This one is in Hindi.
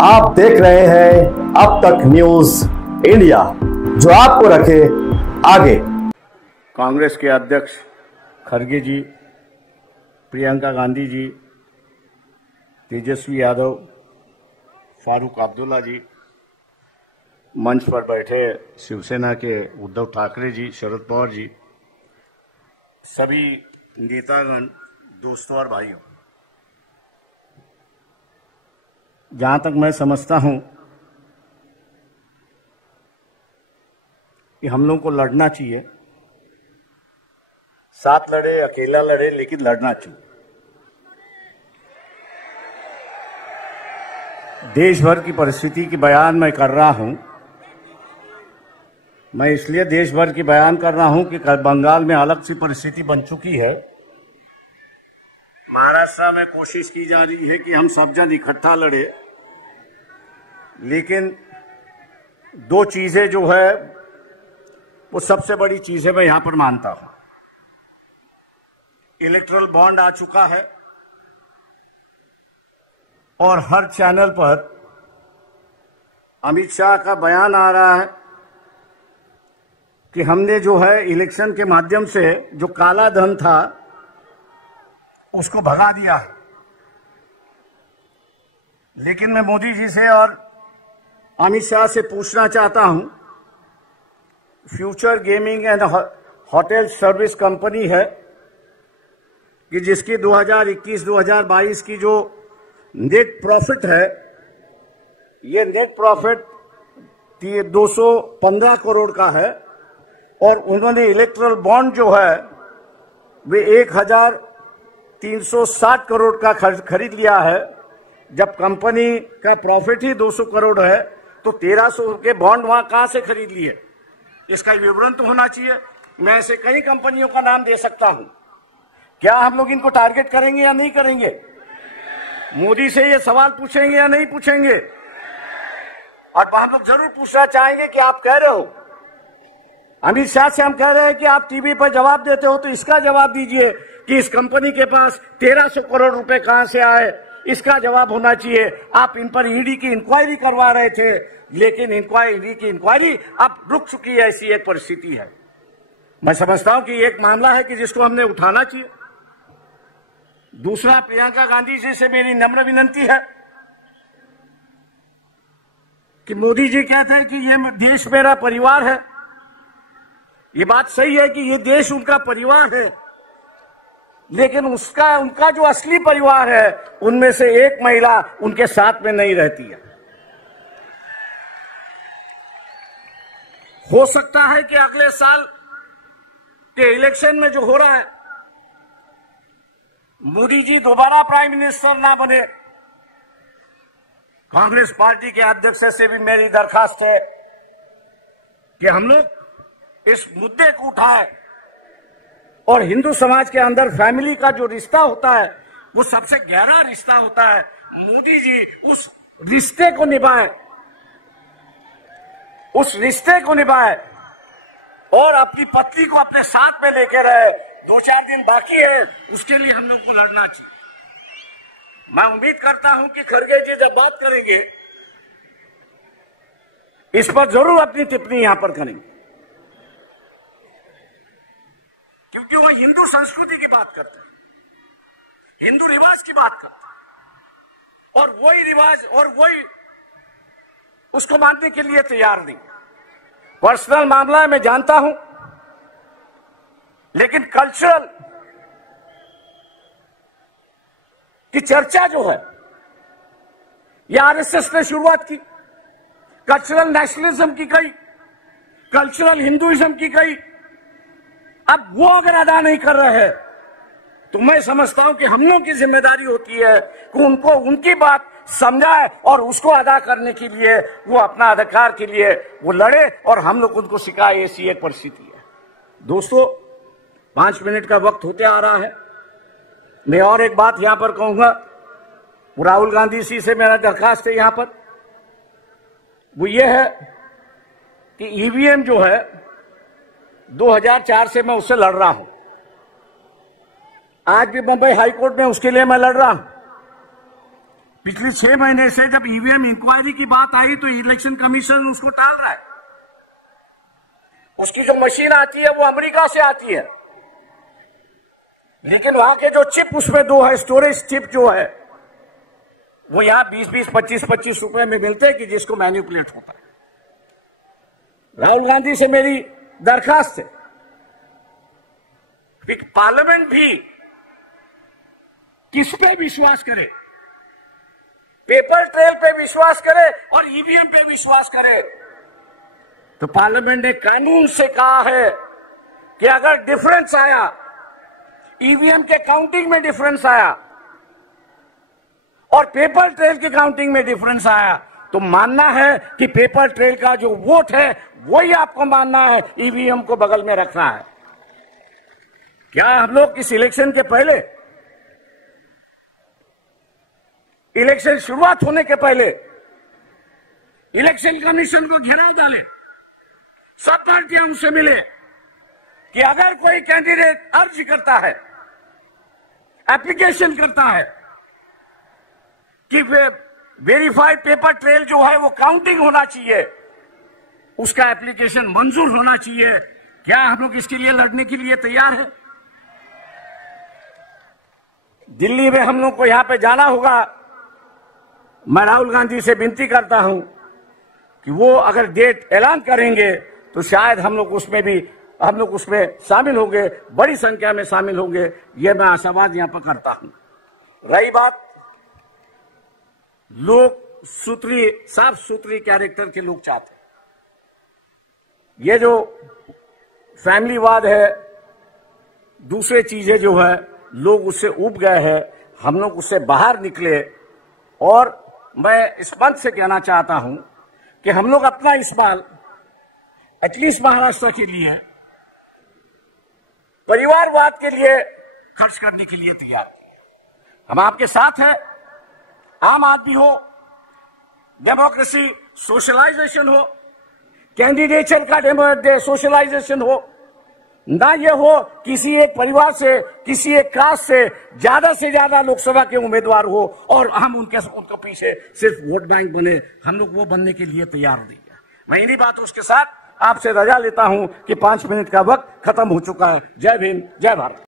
आप देख रहे हैं अब तक न्यूज इंडिया, जो आपको रखे आगे। कांग्रेस के अध्यक्ष खड़गे जी, प्रियंका गांधी जी, तेजस्वी यादव, फारूक अब्दुल्ला जी, मंच पर बैठे शिवसेना के उद्धव ठाकरे जी, शरद पवार जी, सभी नेतागण, दोस्तों और भाइयों, जहां तक मैं समझता हूं कि हम लोगों को लड़ना चाहिए, साथ लड़े, अकेला लड़े, लेकिन लड़ना चाहिए। देश भर की परिस्थिति की बयान मैं कर रहा हूं। मैं इसलिए देश भर की बयान कर रहा हूं कि बंगाल में अलग सी परिस्थिति बन चुकी है। महाराष्ट्र में कोशिश की जा रही है कि हम सब जन इकट्ठा लड़े, लेकिन दो चीजें जो है वो सबसे बड़ी चीजें मैं यहां पर मानता हूं। इलेक्टोरल बॉन्ड आ चुका है और हर चैनल पर अमित शाह का बयान आ रहा है कि हमने जो है इलेक्शन के माध्यम से जो काला धन था उसको भगा दिया है। लेकिन मैं मोदी जी से और अमित शाह से पूछना चाहता हूं, future gaming and hotel service company है कि जिसकी 2021-2022 की जो नेट प्रॉफिट है, ये नेट प्रॉफिट 215 करोड़ का है और उन्होंने इलेक्ट्रल बॉन्ड जो है वे 1360 करोड़ का खरीद लिया है। जब कंपनी का प्रॉफिट ही 200 करोड़ है तो 1300 के बॉन्ड वहां कहां से खरीद लिए? इसका विवरण तो होना चाहिए। मैं ऐसे कई कंपनियों का नाम दे सकता हूं। क्या हम लोग इनको टारगेट करेंगे या नहीं करेंगे? मोदी से ये सवाल पूछेंगे या नहीं पूछेंगे? और हम लोग जरूर पूछना चाहेंगे कि आप कह रहे हो, अमित शाह से हम कह रहे हैं कि आप टीवी पर जवाब देते हो तो इसका जवाब दीजिए कि इस कंपनी के पास 1300 करोड़ रुपए कहां से आए, इसका जवाब होना चाहिए। आप इन पर ईडी की इंक्वायरी करवा रहे थे, लेकिन ईडी की इंक्वायरी अब रुक चुकी है। ऐसी एक परिस्थिति है। मैं समझता हूं कि एक मामला है कि जिसको हमने उठाना चाहिए। दूसरा, प्रियंका गांधी जी से मेरी नम्र विनती है कि मोदी जी कहते हैं कि ये देश मेरा परिवार है। ये बात सही है कि ये देश उनका परिवार है, लेकिन उनका जो असली परिवार है उनमें से एक महिला उनके साथ में नहीं रहती है। हो सकता है कि अगले साल के इलेक्शन में जो हो रहा है, मोदी जी दोबारा प्राइम मिनिस्टर ना बने। कांग्रेस पार्टी के अध्यक्ष से भी मेरी दरखास्त है कि हम लोग इस मुद्दे को उठाएं और हिंदू समाज के अंदर फैमिली का जो रिश्ता होता है वो सबसे गहरा रिश्ता होता है। मोदी जी उस रिश्ते को निभाएं, उस रिश्ते को निभाएं और अपनी पत्नी को अपने साथ में लेकर रहे। 2-4 दिन बाकी है, उसके लिए हम लोग को लड़ना चाहिए। मैं उम्मीद करता हूं कि खड़गे जी जब बात करेंगे इस पर जरूर अपनी टिप्पणी यहां पर करेंगे, क्योंकि वो हिंदू संस्कृति की बात करते हैं, हिंदू रिवाज की बात करते हैं और वही रिवाज और वही उसको मानने के लिए तैयार नहीं। पर्सनल मामला है, मैं जानता हूं, लेकिन कल्चरल की चर्चा जो है ये आरएसएस ने शुरुआत की। कल्चरल नेशनलिज्म की कही, कल्चरल हिंदुइज्म की कही। अब वो अगर अदा नहीं कर रहे हैं तो मैं समझता हूं कि हम लोगों की जिम्मेदारी होती है कि उनको उनकी बात समझाए और उसको अदा करने के लिए वो अपना अधिकार के लिए वो लड़े और हम लोग उनको सिखाए। ऐसी एक परिस्थिति है। दोस्तों, 5 मिनट का वक्त होते आ रहा है। मैं और एक बात यहां पर कहूंगा, राहुल गांधी जी से मेरा दरखास्त है यहां पर, वो ये है कि ईवीएम जो है 2004 से मैं उससे लड़ रहा हूं। आज भी बंबई हाईकोर्ट में उसके लिए मैं लड़ रहा हूं। पिछले 6 महीने से जब ईवीएम इंक्वायरी की बात आई तो इलेक्शन कमीशन उसको टाल रहा है। उसकी जो मशीन आती है वो अमेरिका से आती है, लेकिन वहां के जो चिप उसमें दो है, स्टोरेज चिप जो है, वो यहां 20-20, 25-25 रुपए में मिलते हैं कि जिसको मैनिपुलेट होता है। राहुल गांधी से मेरी दरखास्त है कि पार्लियामेंट भी किस पे विश्वास करे, पेपर ट्रेल पे विश्वास करे और ईवीएम पे विश्वास करे। तो पार्लियामेंट ने कानून से कहा है कि अगर डिफरेंस आया, ईवीएम के काउंटिंग में डिफरेंस आया और पेपर ट्रेल की काउंटिंग में डिफरेंस आया, तो मानना है कि पेपर ट्रेल का जो वोट है वही आपको मानना है, ईवीएम को बगल में रखना है। क्या हम लोग इस इलेक्शन के पहले, इलेक्शन शुरुआत होने के पहले इलेक्शन कमीशन को घेराव डालें, सब पार्टियां उनसे मिले कि अगर कोई कैंडिडेट अर्ज करता है, एप्लीकेशन करता है कि वेरीफाइड पेपर ट्रेल जो है वो काउंटिंग होना चाहिए, उसका एप्लीकेशन मंजूर होना चाहिए। क्या हम लोग इसके लिए लड़ने के लिए तैयार हैं? दिल्ली में हम लोग को यहां पे जाना होगा। मैं राहुल गांधी से विनती करता हूं कि वो अगर डेट ऐलान करेंगे तो शायद हम लोग उसमें शामिल होंगे, बड़ी संख्या में शामिल होंगे, ये मैं आशावाद यहां पर करता हूं। रही बात, लोग साफ सुथरी कैरेक्टर के लोग चाहते हैं। ये जो फैमिलीवाद है, दूसरे चीजें जो है, लोग उससे उब गए हैं, हम लोग उससे बाहर निकले। और मैं इस मंच से कहना चाहता हूं कि हम लोग अपना इस बार एटलीस्ट महाराष्ट्र के लिए परिवारवाद के लिए खर्च करने के लिए तैयार हैं। हम आपके साथ हैं। आम आदमी हो, डेमोक्रेसी सोशलाइजेशन हो, कैंडिडेचर का सोशलाइजेशन हो, ना ये हो किसी एक परिवार से, किसी एक कास्ट से ज्यादा लोकसभा के उम्मीदवार हो और हम उनके पीछे सिर्फ वोट बैंक बने। हम लोग वो बनने के लिए तैयार नहीं है। मैं इन्हीं बातों के साथ आपसे रजा लेता हूं कि 5 मिनट का वक्त खत्म हो चुका है। जय भीम, जय भारत।